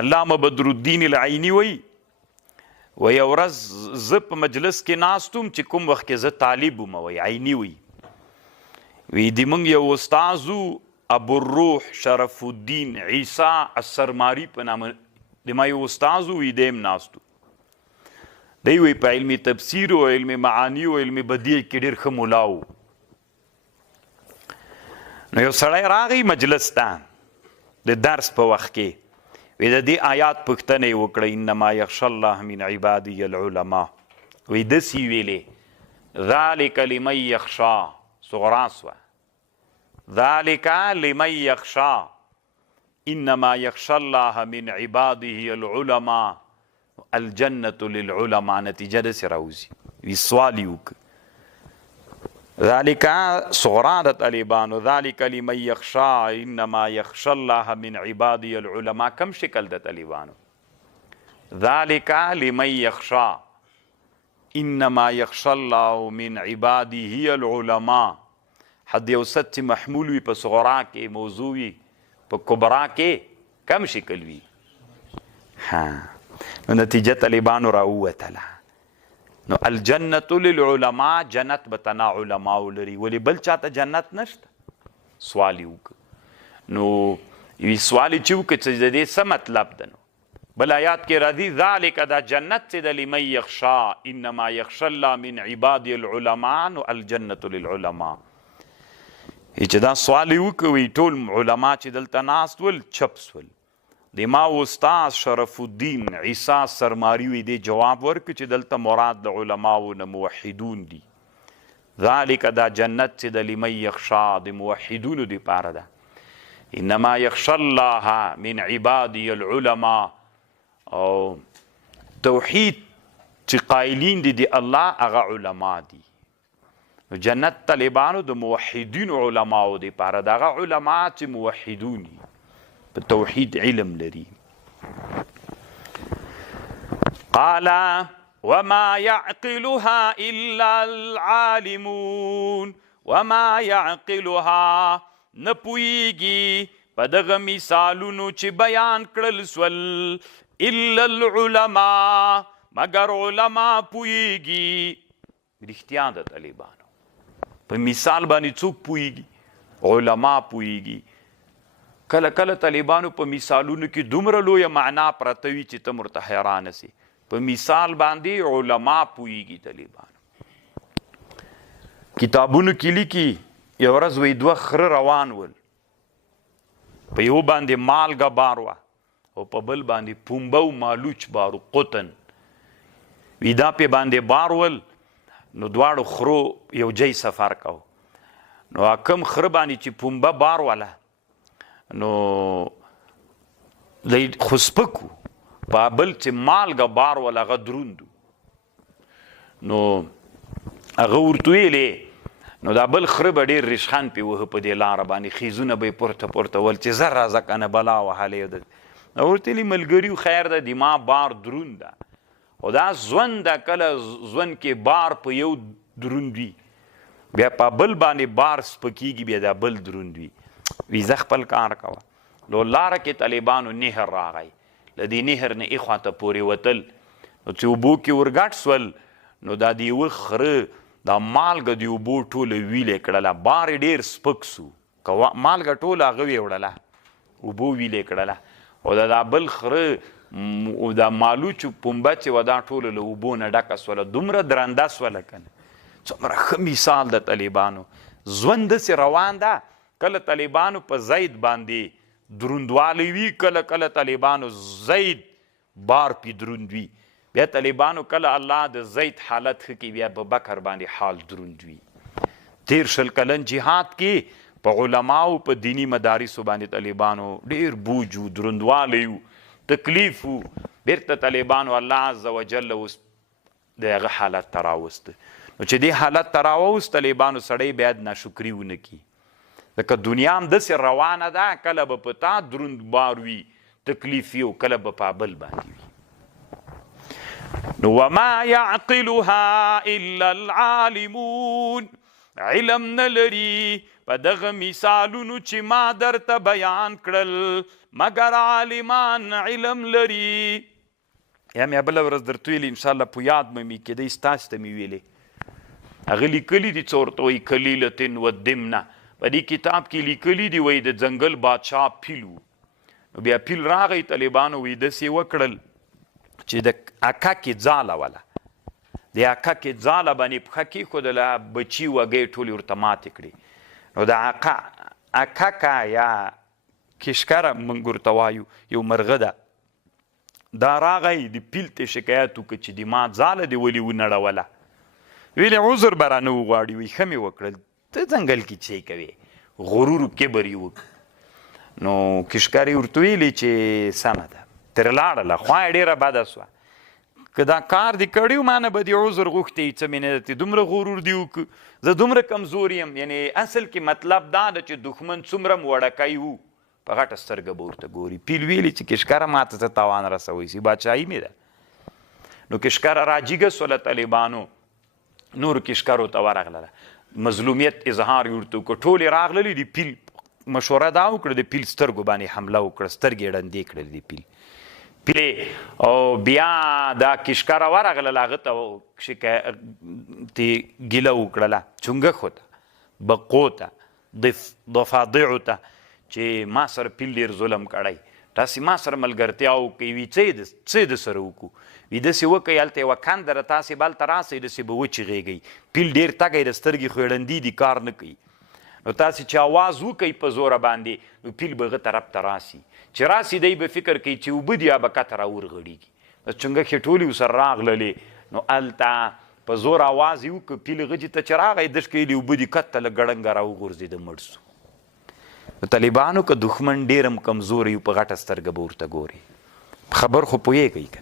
علامه بدرالدین العیني وی یو ورځ زه په مجلس کې ناست وم چې کوم وخت کې زه طالب وم وی عیني وی د موږ یو استاذ ابو الروح شرف الدین عیسی السرماری په نامه د ما یو استاذ وی دیم ناست دی وی په علم تفسیر او علم معانی او علم بدیع کې ډېر ښه ملا و. نو یو سړی راغی مجلس ته د درس په وخت کې وی د دې آیات پوښتنه یې وکړه انما یخشى الله من عبادی العلماء وی داسې ویلې ذلک لمن یخشى صغرا سوه ذلك لمن يخشى انما يخشى الله من عباده العلماء الجنة للعلماء نتیجه داسې راوځي وی سوال یې وکړه ذلك صغرا د طالبانو ذلك لمن يخشى انما يخشى الله من عباده العلماء کم شکل د طالبانو ذلك لمن يخشى انما يخشى الله من عباده العلماء حد یو ست چې محمول وي په صغرا کې موضوع وي په کبرا کې کم شکل وي نو نتیجه طالبانو راووتله نو الجنة للعلماء جنت به تنا علماء لري ولې بل چاته جنت نشته سوال یې وکړه نو یوی سوال یې چې وکړه چې د دې څه مطلب ده نو بل آیات کې راځي ذلک دا جنت چې د لمن یخشى انما یخشى الله من عباده العلماء نو الجنة للعلماء چې دا سوال یې وکړه ټول علما چې دلته ناست ول چپ سول د ما استاد شرف الدین عیسی سرماری وی دی جواب ورکړ چې دلته مراد د علماو نه موحدون دي ذالک دا جنت چې د لمن یخشا د موحدونو دی پاره ده انما یخشى الله من عباده العلماء او توحید چې قائلین دي د الله هغه علما دي جنت طالبانو د موحدین علماو دی پاره دغه علما چې موحدون دي په توحید علم لري قال وما يعقلها الا العالمون وما يعقلها نپویږي په دغه مثالونو چې بیان کړل سول الا العلماء مگر علما پویږي رښتیا د طالبانو په مثال باندې څوک پویږي علما پویږي کله کله طالبانو په مثالونو کې دومره لویه معنا پرته وي چې ته ورته حیرانه سي په مثال باندې علما پویږي طالبانو کتابونو کې لیکي یو ورځ وی دوه خره روان ول په یو باندې مالګه بار وه او په بل باندې پومبه او مالوچ بارو قطن وی دا پې باندې بار ول نو دواړو خرو یو جای سفر کو نو کم خره باندې چې پومبه بار وله نو دی خو سپکو په بل چې مالګه بار وله هغه دروندو نو هغه ورته ویلې نو دا بل خره به ډېر ریشخند پې وهه په دې لاره باندې خیزونه به یې پورته ول چې زر راځه کنه بلا وهلی نو ورته ویلي ملګري خیر ده د ما بار دروند ده او دا ژوند ده کله ژوند کې بار په یو دروند وي بیا په بل باندې بار سپکیږي بیا دا بل دروند وي وی زه خپل کار کوه نو لاره کې طالبانو نهر راغی له دې نهر نه ایخواته پورې وتل نو چې اوبو کې ورګډ سول نو دا د یوه خره دا مالګه د اوبو ټوله ویلې کړله بار یې ډېر سپک سو مالګه ټوله هغه ویوړله اوبو ویلې کړله او دا بل خره دا مالوچو پومبه چې وه دا ټوله له اوبو نه ډکه سوله دومره درنده سوله که نه څومره ښه مثال د طالبانو ژوند داسې روان ده کله طالبانو په زید باندې دروندوالی وي کله کله طالبانو زید بار پې دروند وي بیا طالبانو کله الله د زید حالت ښه کړي بیا په بکر باندې حال دروند وي 13 کلن جهاد کې په علماو په دینی مدارسو باندې طالبانو ډېر بوج و دروندوالی و تکلیف و بیرته طالبانو الله عز وجل اوس د هغه حالت ته راوسته نو چې دې حالت ته راووست طالبانو سړی باید ناشکري ونه کړي ځکه دنیا هم داسې روانه ده کله به په تا دروند بار وي تکلیف وي او کله به په بل باندې وي نو وما يعقلها الا العالمون علم نه لري په دغه مثالونو چې ما درته بیان کړل مګر عالمان علم لري. یا مې بله ورځ درته ویلي انشاءالله په یاد مې مې کېدی ستاسو ته مې ویلې هغه لیکلي دي څه ورته وایي کلیلتن و دمنه په دې کتاب کې لیکلي دي وایي د ځنګل بادشاه پیل و نو بیا پیل راغی طالبانو وایي داسې وکړل چې د اکا کې ځاله وله د اکا کې ځاله باندې پښه کېښودله بچي وږی ټولې ورته ماتې کړې نو د اکا کا یا کشکره موږ ورته وایو یو مرغه ده دا راغی د پیل ته شکایت وکړه چې د ما ځاله دې ولې ونړوله ویلې عذر به رانه وغواړي وایي ښه مې وکړل ته ځنګل کې څه کوې غرور کبر یې وکړ نو کشکاري ورته ویلې چې سمه ده ترې لاړله خوا یې ډېره بده سوه که دا کار دې کړی ما نه به دې عذر غوښتی څه مې نه درته دومره غرور دې وکړو زه دومره کمزور یم یعنې اصل کې مطلب دا ده چې دښمن څومره م وړکی وو په غټه سترګه به ورته ګوري پیل ویلي چې کشکره ماته څه تاوان رسوی سي بادشاهي مې ده نو کشکره راجیګه سوله طالبانو نورو کشکرو ته ورغلله مظلومیت اظهار یې ورته وکړه ټولې راغللې د پیل مشوره دا وکړه د پیل سترګو باندې حمله وکړه سترګې یې ړندې کړلې د پیل پیلې او بیا دا کشکره ورغلله هغه ته ګیله وکړله چونګښو ته بقو ته ضفادعو ته چې ما سره پیل ډېر ظلم کړی تاسې ما سره ملګرتیا وکړئ وي څه د سره وکړو وي داسې وکئ هلته یوه کنده ده تاسې به هلته راسئ داسې به وچغېږئ پیل ډېر تږی د سترګې خو یې ړندې دي کار نه کوي نو تاسې چې آواز وکئ په زوره باندې نو پیل به هغه طرف ته راسي چې راسي دی به فکر کوي چې اوبه دي یا به کته راورغړېږي بس چونګښې ټولې ورسره راغللې نو هلته په زور آواز یې وکړه پیل غجې ته چې راغی دش کویلې اوبه دي کته له ګړنګه راوغورځېده مړ سو طالبانو که دښمن ډېر هم کمزوری په غټه سترګه به ورته ګوري خبر خو پوهېږئ که